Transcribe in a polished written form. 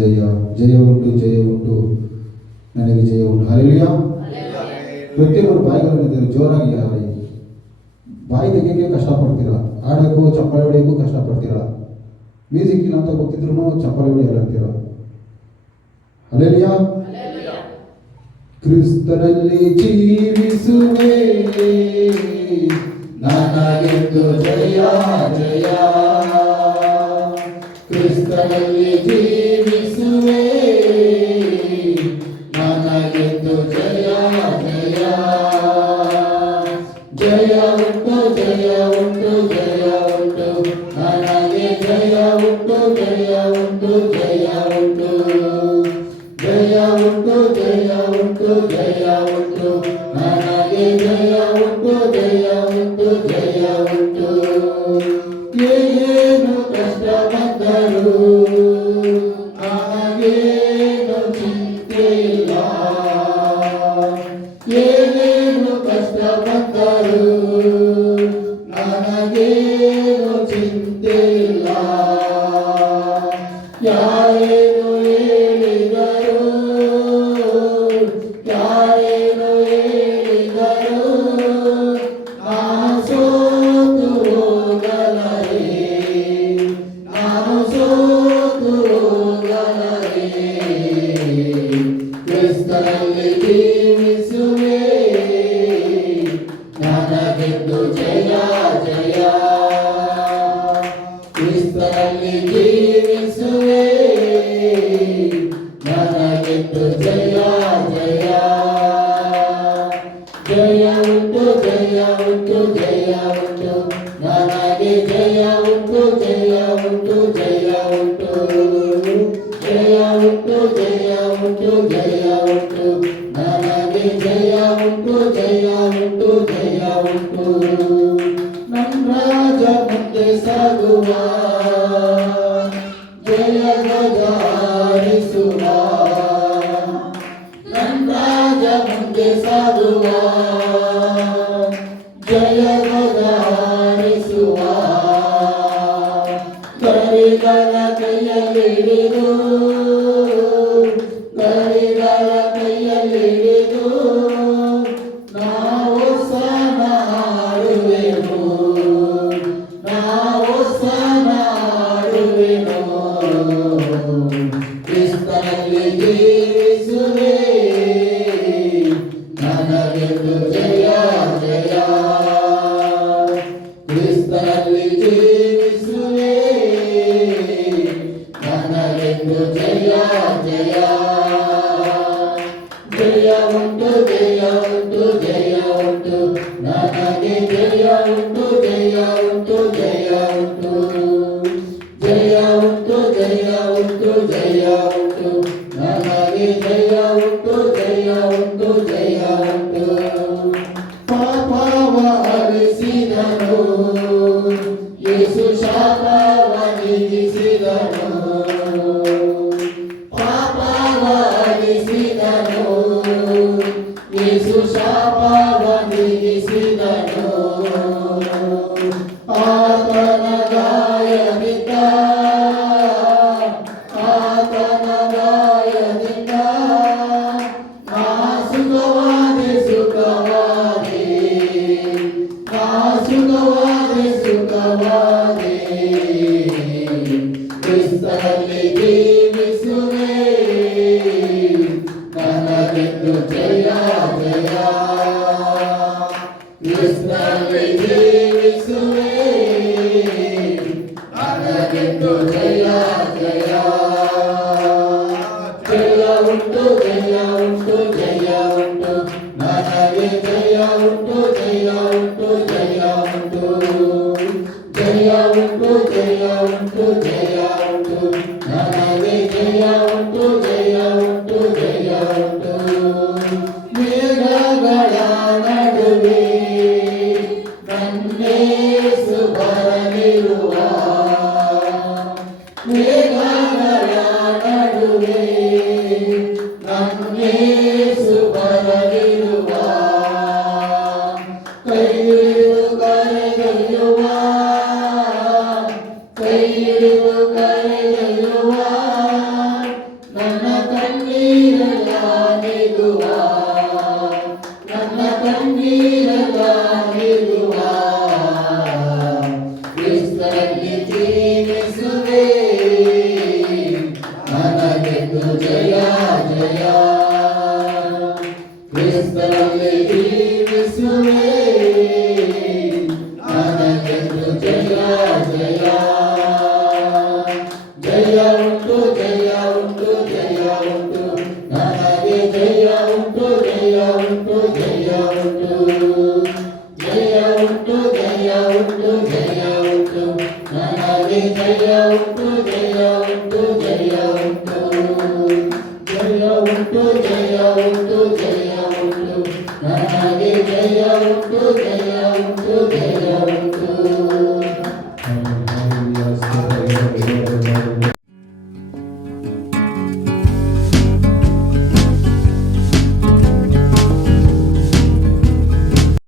ಜಯ ಜಯ ಉಂಟು ನನಗೆ ಜಯ ಉಂಟು. ಹಲ್ಲೆಲೂಯಾ. ಪ್ರತಿಯೊಬ್ಬರು ಬಾಯಿಗಳನ್ನು ಜೋರಾಗಿ ಹಾಡಿ. ಬಾಯಿ ತೆಗೆಯಕ್ಕೆ ಕಷ್ಟಪಡ್ತೀರಾ, ಹಾಡೋಕ್ಕೂ ಚಪ್ಪಾಳೆ ಹೊಡೆಯೋಕ್ಕೂ ಕಷ್ಟಪಡ್ತೀರಾ. ಮ್ಯೂಸಿಕ್ ಇಲ್ಲ ಅಂತ ಗೊತ್ತಿದ್ರು ಚಪ್ಪಾಳೆ ಹೊಡೆಯಲಾಗ್ತೀರಾ. ಹಲ್ಲೆಲೂಯಾ. ಕ್ರಿಸ್ತನಲ್ಲಿ ಜೀವಿಸುವೆ ನನಗೆಂದು ಜಯ ಜಯ. ಕ್ರಿಸ್ತನಲ್ಲಿ ಜೀವಿಸುವೆ ನನಗೆಂದು ಜಯ ಜಯ. ಜಯ ಉಂಟು ನನಗೆ ಜಯ ಉಂಟು ಜಯ ಉಂಟು ನನಗೆ ಜಯ ಉಂಟು. ಏನು ಕಷ್ಟ ಬಂದರು ನನಗೇನು ಚಿಂತೆ ಇಲ್ಲ. ಏನೇನು ಕಷ್ಟ ಬಂದರು ನನಗೇನು ಚಿಂತೆ ಇಲ್ಲ. ಯಾರೇನು ಹೇಳಿದರು ನಾನು ಸೋತು ಹೋಗಲೇ. ಕ್ರಿಸ್ತನಲ್ಲಿ ಜೀವಿಸುವೆ ನನಗೆಂದು ಜಯ ಜಯ. ಕ್ರಿಸ್ತನಲ್ಲಿ ಜೀವಿಸುವೆ ನನಗೆಂದು ಜಯ ಜಯ. ಜಯ ಉಂಟು ನನಗೆ ಜಯ ಉಂಟು ಜಯ ಉಂಟು ನನಗೆ ಜಯ ಉಂಟು. ನಮ್ಮ ರಾಜ ಮುಂದೆ ಸಾಗುವ ಜಯ ಧ್ವಜ ಹಾರಿಸುವ. ನಮ್ಮ ರಾಜ ಮುಂದೆ ಸಾಗುವ ಜಯ ಧ್ವಜ ಹಾರಿಸುವ. ಕರಿಗಳ ಕೈಯಲ್ಲಿಡಿದು ನಾವು ಸನ ಹಾಡುವೆನು. ಕ್ರಿಸ್ತನಲ್ಲಿ ಜೀವಿಸುವೆ ನನಗೆಂದು ಜಯ ಜಯ. ಕ್ರಿಸ್ತನಲ್ಲಿ ಜೀವಿಸುವೆ ನನಗೆಂದು ಜಯ ಜಯ. ಜಯ ಉಂಟು ನನಗೆ ಜಯ ಉಂಟು ನನಗೆ ಜಯ ಉಂಟು. ಪಾಪವ ಅಳಿಸಿದನು ಯೇಸು, ಶಾಪವ ನೀಗಿಸಿದನು. ಪಾಪವ ಅಳಿಸಿದನು ಯೇಸು, ಶಾಪವ ನೀಗಿಸಿದನು. ಆತನ ಗಾಯದಿಂದ ಸುಖವಾದೆ. ಕ್ರಿಸ್ತನಲ್ಲಿ ಜೀವಿಸುವೆ ನನಗೆಂದು ಜಯ ಜಯ. ಕ್ರಿಸ್ತನಲ್ಲಿ ಜೀವಿಸುವೆ ನನಗೆಂದು ಜಯ ಜಯ. ಜಯ ಉಂಟು ನನಗೆ ಜಯ ಉಂಟು ಜಯ ಜಯ ಉಂಟು ಜಯ